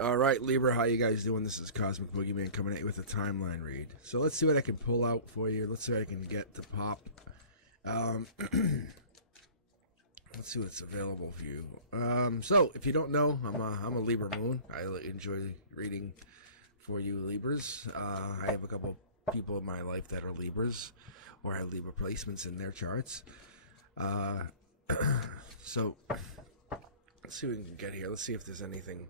All right, Libra, how you guys doing? This is Cosmic Boogeyman coming at you with a timeline read. So let's see what I can pull out for you. Let's see what I can get to pop. Let's see what's available for you. So if you don't know, I'm a Libra moon. I enjoy reading for you Libras. I have a couple people in my life that are Libras, or have Libra placements in their charts. So let's see what we can get here. Let's see if there's anything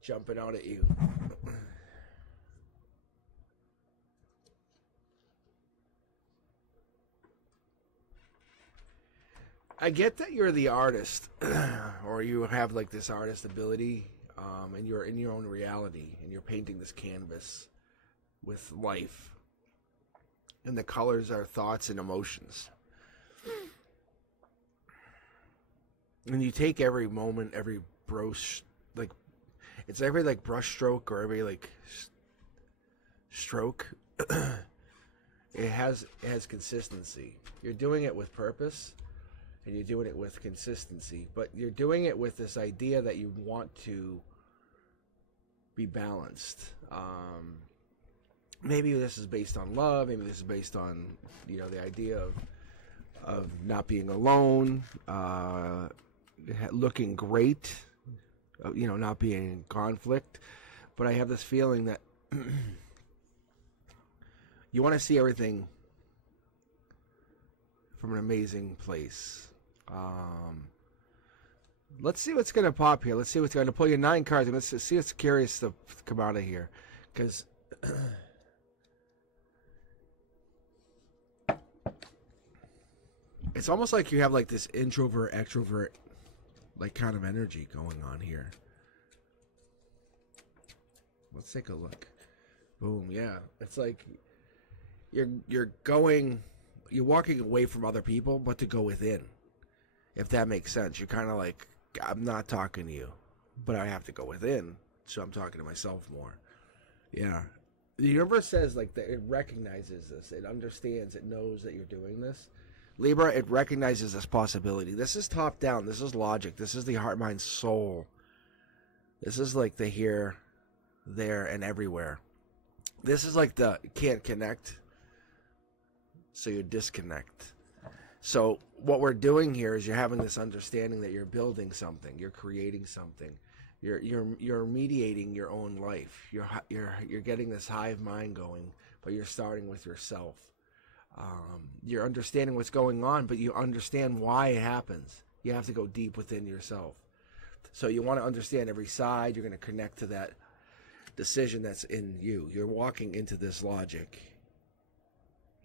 jumping out at you. I get that you're the artist, or you have like this artist ability, and you're in your own reality, and you're painting this canvas with life, and the colors are thoughts and emotions. And you take every moment, every brush, like it's every like brush stroke or every like stroke. It has consistency. You're doing it with purpose, and you're doing it with consistency, but you're doing it with this idea that you want to be balanced. Maybe this is based on love. Maybe this is based on, the idea of not being alone, looking great, not being in conflict. But I have this feeling that you want to see everything from an amazing place. Let's see what's going to pop here. Let's see what's going to pull you 9 cards. Let's see what's curious to come out of here. Because it's almost like you have like this introvert, extrovert, like kind of energy going on here. Let's take a look. Boom, yeah. It's like you're walking away from other people, but to go within. If that makes sense. You're kind of like, I'm not talking to you, but I have to go within, so I'm talking to myself more. Yeah. The universe says like that it recognizes this. It understands. It knows that you're doing this. Libra, it recognizes this possibility. This is top down. This is logic. This is the heart, mind, soul. This is like the here, there, and everywhere. This is like the can't connect, so you disconnect. So what we're doing here is you're having this understanding that you're building something, you're creating something, you're mediating your own life. You're getting this hive mind going, but you're starting with yourself. You're understanding what's going on, but you understand why it happens. You have to go deep within yourself. So you want to understand every side. You're going to connect to that decision that's in you. You're walking into this logic.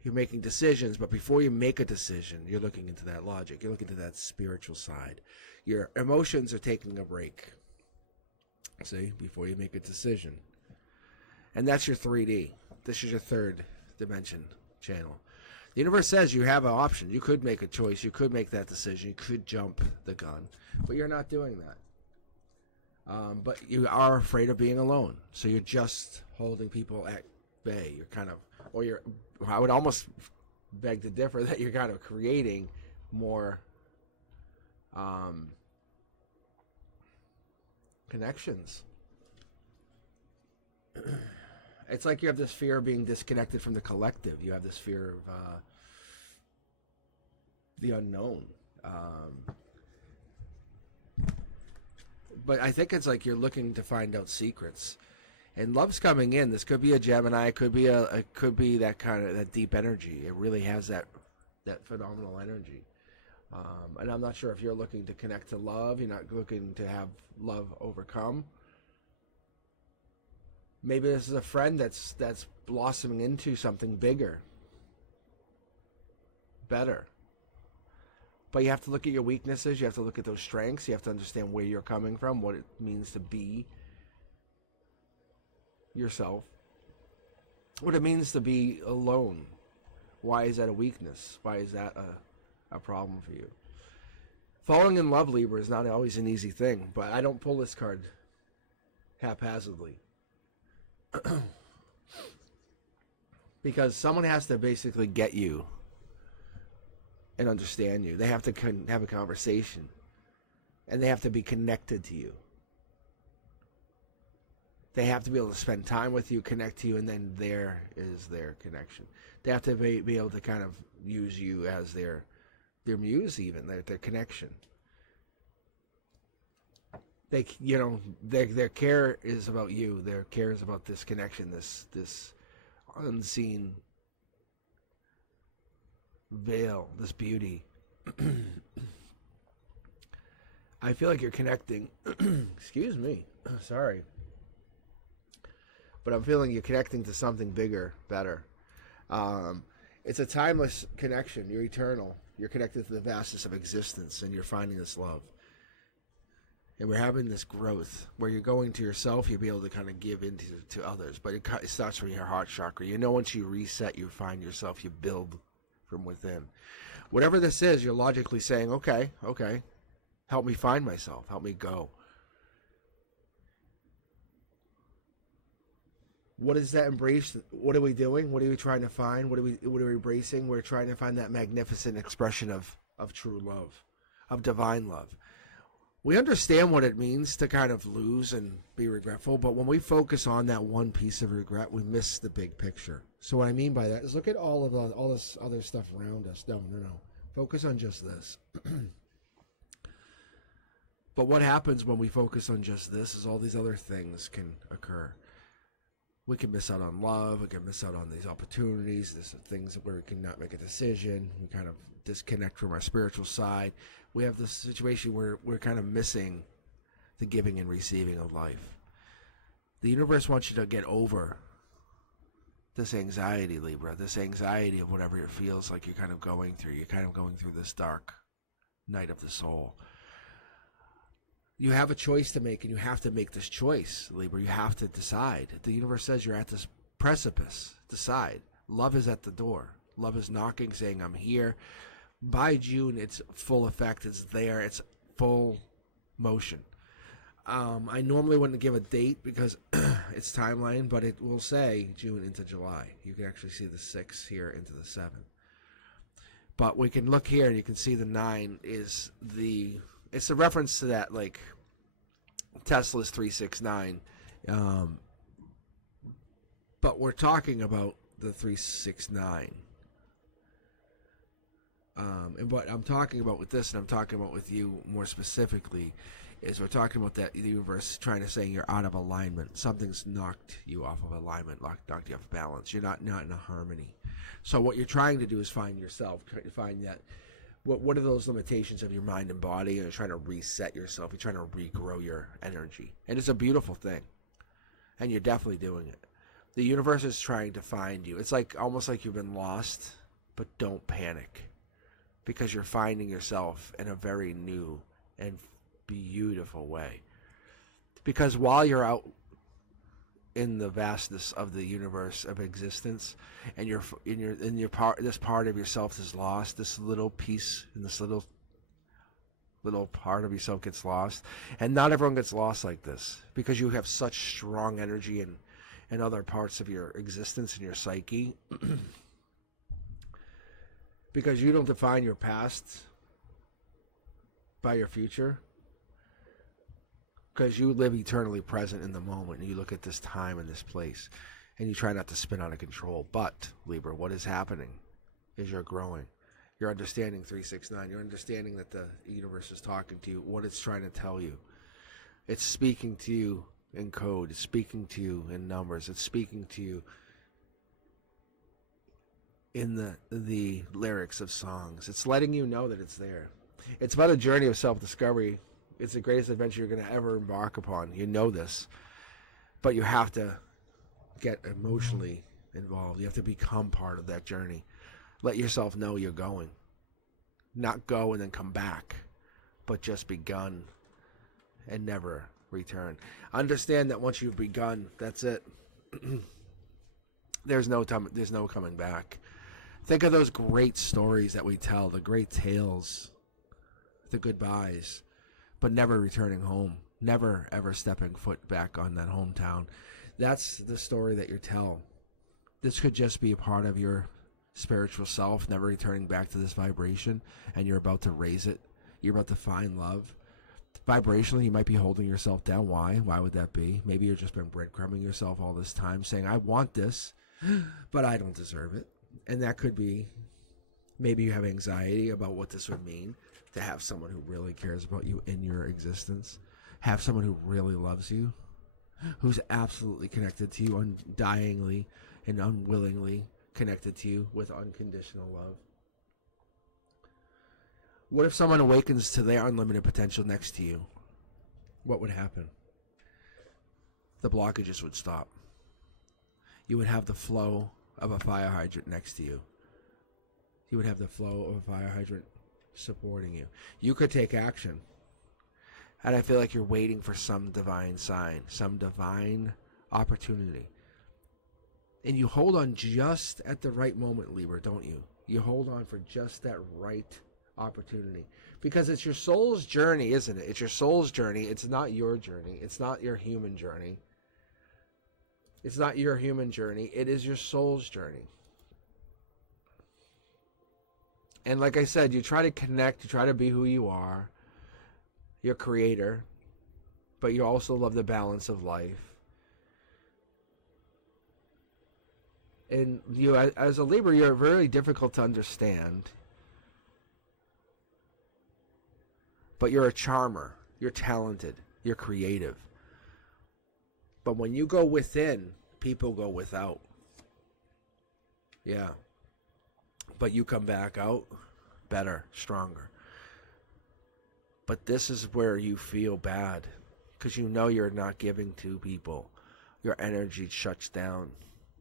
You're making decisions, but before you make a decision, you're looking into that logic. You're looking to that spiritual side. Your emotions are taking a break. See, before you make a decision. And that's your 3D. This is your third dimension channel. The universe says you have an option. You could make a choice. You could make that decision. You could jump the gun. But you're not doing that. But you are afraid of being alone. So you're just holding people at bay. You're kind of, I would almost beg to differ that you're kind of creating more connections. It's like you have this fear of being disconnected from the collective. You have this fear of the unknown. But I think it's like you're looking to find out secrets. And love's coming in. This could be a Gemini. It could be that kind of that deep energy. It really has that phenomenal energy. And I'm not sure if you're looking to connect to love. You're not looking to have love overcome. Maybe this is a friend that's blossoming into something bigger, better. But you have to look at your weaknesses. You have to look at those strengths. You have to understand where you're coming from, what it means to be yourself, what it means to be alone. Why is that a weakness? Why is that a problem for you? Falling in love, Libra, is not always an easy thing, but I don't pull this card haphazardly. Because someone has to basically get you and understand you. They have to have a conversation, and they have to be connected to you. They have to be able to spend time with you, connect to you, and then there is their connection. They have to be able to kind of use you as their muse, even their connection. They, their care is about you. Their care is about this connection, this unseen veil, this beauty. I feel like you're connecting. Excuse me. Sorry. But I'm feeling you're connecting to something bigger, better. It's a timeless connection. You're eternal. You're connected to the vastness of existence, and you're finding this love. And we're having this growth where you're going to yourself. You'll be able to kind of give into to others. But it starts from your heart chakra. Once you reset, you find yourself. You build from within. Whatever this is, you're logically saying, okay, help me find myself. Help me go. What is that embrace? What are we doing? What are we trying to find? What are we embracing? We're trying to find that magnificent expression of true love, of divine love. We understand what it means to kind of lose and be regretful, but when we focus on that one piece of regret, we miss the big picture. So what I mean by that is look at all this other stuff around us. No. Focus on just this. But what happens when we focus on just this is all these other things can occur. We can miss out on love. We can miss out on these opportunities. There's things where we cannot make a decision. We kind of disconnect from our spiritual side. We have this situation where we're kind of missing the giving and receiving of life. The universe wants you to get over this anxiety, Libra, this anxiety of whatever it feels like you're kind of going through. You're kind of going through this dark night of the soul. You have a choice to make, and you have to make this choice, Libra. You have to decide. The universe says you're at this precipice. Decide. Love is at the door. Love is knocking, saying, I'm here. By June, it's full effect. It's there. It's full motion. I normally wouldn't give a date because it's timeline, but it will say June into July. You can actually see the 6 here into the 7. But we can look here, and you can see the 9 is it's a reference to that, like Tesla's 369. But we're talking about the 369. And what I'm talking about with this, and I'm talking about with you more specifically, is we're talking about that the universe trying to say you're out of alignment. Something's knocked you off of alignment, knocked you off balance. You're not in a harmony. So what you're trying to do is find yourself, trying to find that. What are those limitations of your mind and body? And you're trying to reset yourself. You're trying to regrow your energy. And it's a beautiful thing. And you're definitely doing it. The universe is trying to find you. It's like almost like you've been lost, but don't panic. Because you're finding yourself in a very new and beautiful way. Because while you're out in the vastness of the universe of existence, and this part of yourself is lost, this little piece and this little part of yourself gets lost, and not everyone gets lost like this, because you have such strong energy in other parts of your existence and your psyche. Because you don't define your past by your future. Because you live eternally present in the moment, and you look at this time and this place, and you try not to spin out of control. But, Libra, what is happening is you're growing. You're understanding 369. You're understanding that the universe is talking to you, what it's trying to tell you. It's speaking to you in code. It's speaking to you in numbers. It's speaking to you in the lyrics of songs. It's letting you know that it's there. It's about a journey of self-discovery. It's the greatest adventure you're going to ever embark upon. You know this. But you have to get emotionally involved. You have to become part of that journey. Let yourself know you're going. Not go and then come back, but just begun and never return. Understand that once you've begun, that's it. There's no coming back. Think of those great stories that we tell, the great tales, the goodbyes, but never returning home, never ever stepping foot back on that hometown. That's the story that you tell. This could just be a part of your spiritual self, never returning back to this vibration, and you're about to raise it. You're about to find love. Vibrationally, you might be holding yourself down. Why? Why would that be? Maybe you've just been breadcrumbing yourself all this time saying, I want this, but I don't deserve it. And that could be, maybe you have anxiety about what this would mean to have someone who really cares about you in your existence. Have someone who really loves you, who's absolutely connected to you, undyingly and unwillingly connected to you with unconditional love. What if someone awakens to their unlimited potential next to you? What would happen? The blockages would stop. You would have the flow of a fire hydrant next to you. You would have the flow of a fire hydrant supporting you. You could take action. And I feel like you're waiting for some divine sign, some divine opportunity. And you hold on just at the right moment, Libra, don't you? You hold on for just that right opportunity. Because it's your soul's journey, isn't it? It's your soul's journey. It's not your journey. It's not your human journey. It's not your human journey. It is your soul's journey. And like I said, you try to connect, you try to be who you are, your creator, but you also love the balance of life. And you, as a Libra, you're very difficult to understand. But you're a charmer. You're talented. You're creative. But when you go within, people go without. Yeah. But you come back out better, stronger. But this is where you feel bad, because you know you're not giving to people. Your energy shuts down.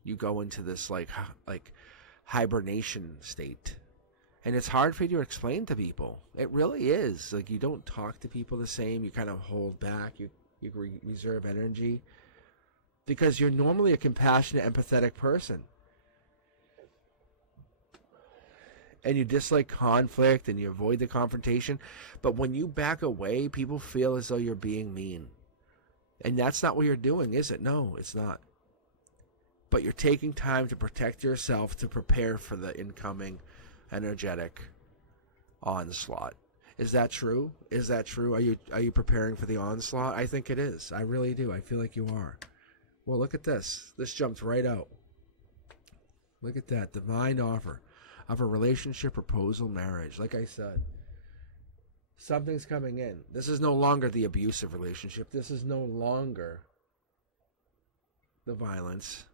You go into this like hibernation state. And it's hard for you to explain to people. It really is. Like, you don't talk to people the same. You kind of hold back. You reserve energy. Because you're normally a compassionate, empathetic person. And you dislike conflict and you avoid the confrontation. But when you back away, people feel as though you're being mean. And that's not what you're doing, is it? No, it's not. But you're taking time to protect yourself, to prepare for the incoming energetic onslaught. Is that true? Is that true? Are you preparing for the onslaught? I think it is. I really do. I feel like you are. Well, look at this. This jumped right out. Look at that. Divine offer of a relationship, proposal, marriage. Like I said, something's coming in. This is no longer the abusive relationship. This is no longer the violence.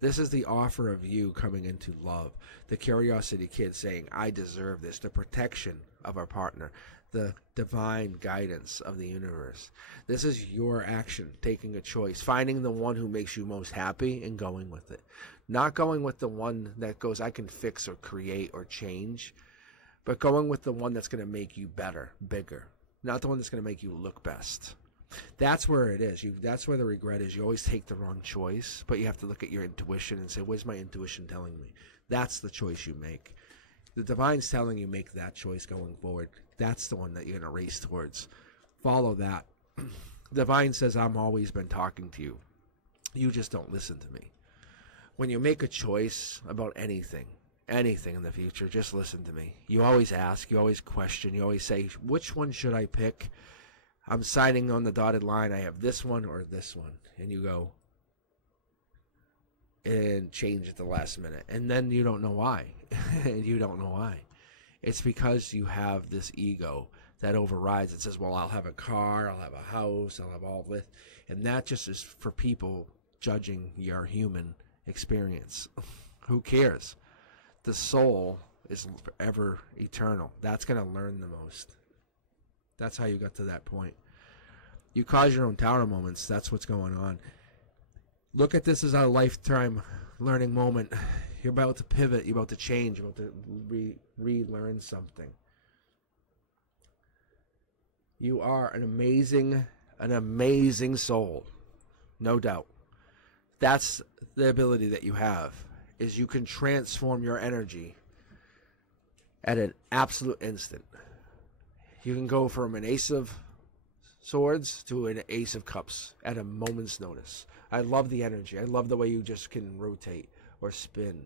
This is the offer of you coming into love. The curiosity kid saying, I deserve this. The protection of our partner. The divine guidance of the universe. This is your action, taking a choice. Finding the one who makes you most happy and going with it. Not going with the one that goes, I can fix or create or change. But going with the one that's going to make you better, bigger. Not the one that's going to make you look best. That's where it is. That's where the regret is. You always take the wrong choice, but you have to look at your intuition and say, what's my intuition telling me? That's the choice you make. The divine's telling you make that choice going forward. That's the one that you're going to race towards. Follow that. Divine says, I've always been talking to you. You just don't listen to me. When you make a choice about anything in the future, just listen to me. You always ask, you always question, you always say, which one should I pick? I'm signing on the dotted line. I have this one or this one. And you go and change at the last minute. And then you don't know why. You don't know why. It's because you have this ego that overrides. It says, well, I'll have a car, I'll have a house, I'll have all this. And that just is for people judging your human experience. Who cares? The soul is forever eternal. That's going to learn the most. That's how you got to that point. You cause your own tower moments. That's what's going on. Look at this as a lifetime learning moment. You're about to pivot. You're about to change. You're about to relearn something. You are an amazing soul. No doubt. That's the ability that you have, is you can transform your energy at an absolute instant. You can go from an ace of swords to an ace of cups at a moment's notice. I love the energy. I love the way you just can rotate or spin.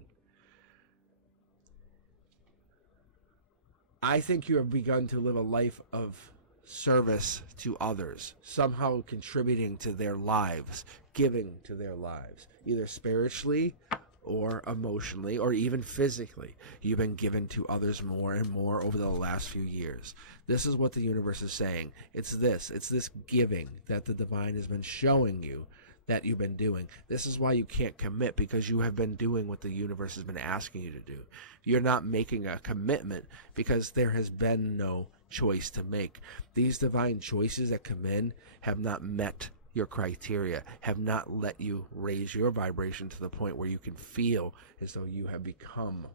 I think you have begun to live a life of service to others, somehow contributing to their lives, giving to their lives, either spiritually or emotionally or even physically. You've been given to others more and more over the last few years. This is what the universe is saying. It's this giving that the divine has been showing you that you've been doing. This is why you can't commit, because you have been doing what the universe has been asking you to do. You're not making a commitment because there has been no choice to make. These divine choices that come in have not met your criteria, have not let you raise your vibration to the point where you can feel as though you have become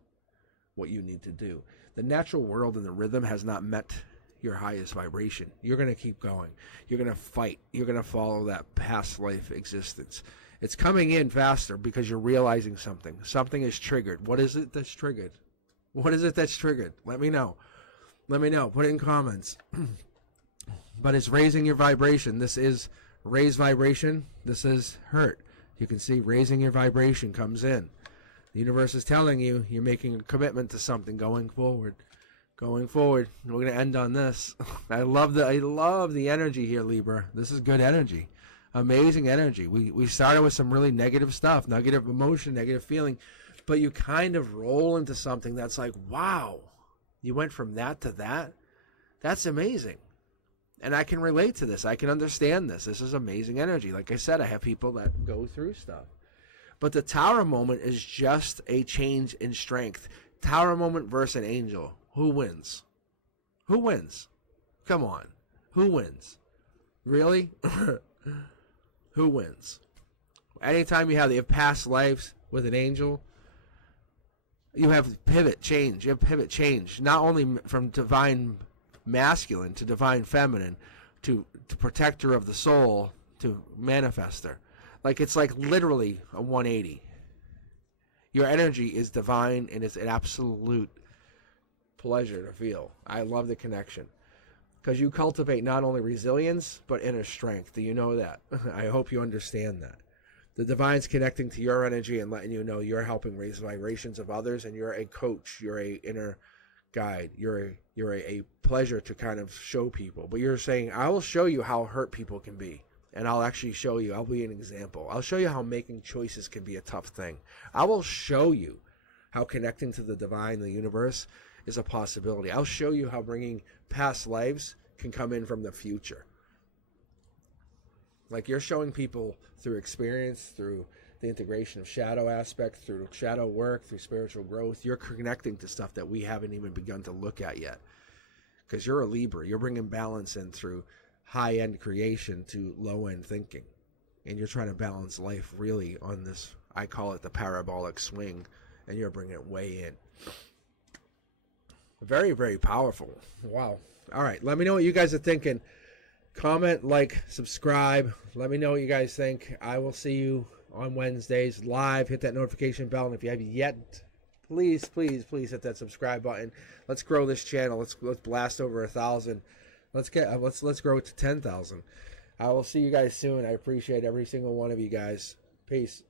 what you need to do. The natural world and the rhythm has not met your highest vibration. You're going to keep going. You're going to fight. You're going to follow that past life existence. It's coming in faster because you're realizing something. Something is triggered. What is it that's triggered? What is it that's triggered? Let me know. Let me know. Put it in comments. But it's raising your vibration. This is raised vibration. This is hurt. You can see raising your vibration comes in. The universe is telling you you're making a commitment to something going forward. Going forward. We're going to end on this. I love the energy here, Libra. This is good energy. Amazing energy. We started with some really negative stuff, negative emotion, negative feeling, but you kind of roll into something that's like, wow, you went from that to that? That's amazing. And I can relate to this. I can understand this. This is amazing energy. Like I said, I have people that go through stuff. But the Tower moment is just a change in strength. Tower moment versus an angel. Who wins? Who wins? Come on. Who wins? Really? Who wins? Anytime you have past lives with an angel, you have pivot change. You have pivot change. Not only from divine masculine to divine feminine to protector of the soul to manifester. Like it's like literally a 180. Your energy is divine and it's an absolute pleasure to feel. I love the connection because you cultivate not only resilience but inner strength. Do you know that? I hope you understand that. The divine's connecting to your energy and letting you know you're helping raise vibrations of others, and you're a coach. You're a inner guide. You're a pleasure to kind of show people. But you're saying, I will show you how hurt people can be. And I'll actually show you. I'll be an example. I'll show you how making choices can be a tough thing. I will show you how connecting to the divine, the universe, is a possibility. I'll show you how bringing past lives can come in from the future. Like you're showing people through experience, through the integration of shadow aspects, through shadow work, through spiritual growth. You're connecting to stuff that we haven't even begun to look at yet. Because you're a Libra. You're bringing balance in through high-end creation to low-end thinking. And you're trying to balance life really on this, I call it the parabolic swing, and you're bringing it way in. Very, very powerful. Wow. All right. Let me know what you guys are thinking. Comment, like, subscribe. Let me know what you guys think. I will see you on Wednesdays live. Hit that notification bell. And if you have yet, please, please, please hit that subscribe button. Let's grow this channel. Let's blast over 1,000. Let's grow it to 10,000. I will see you guys soon. I appreciate every single one of you guys. Peace.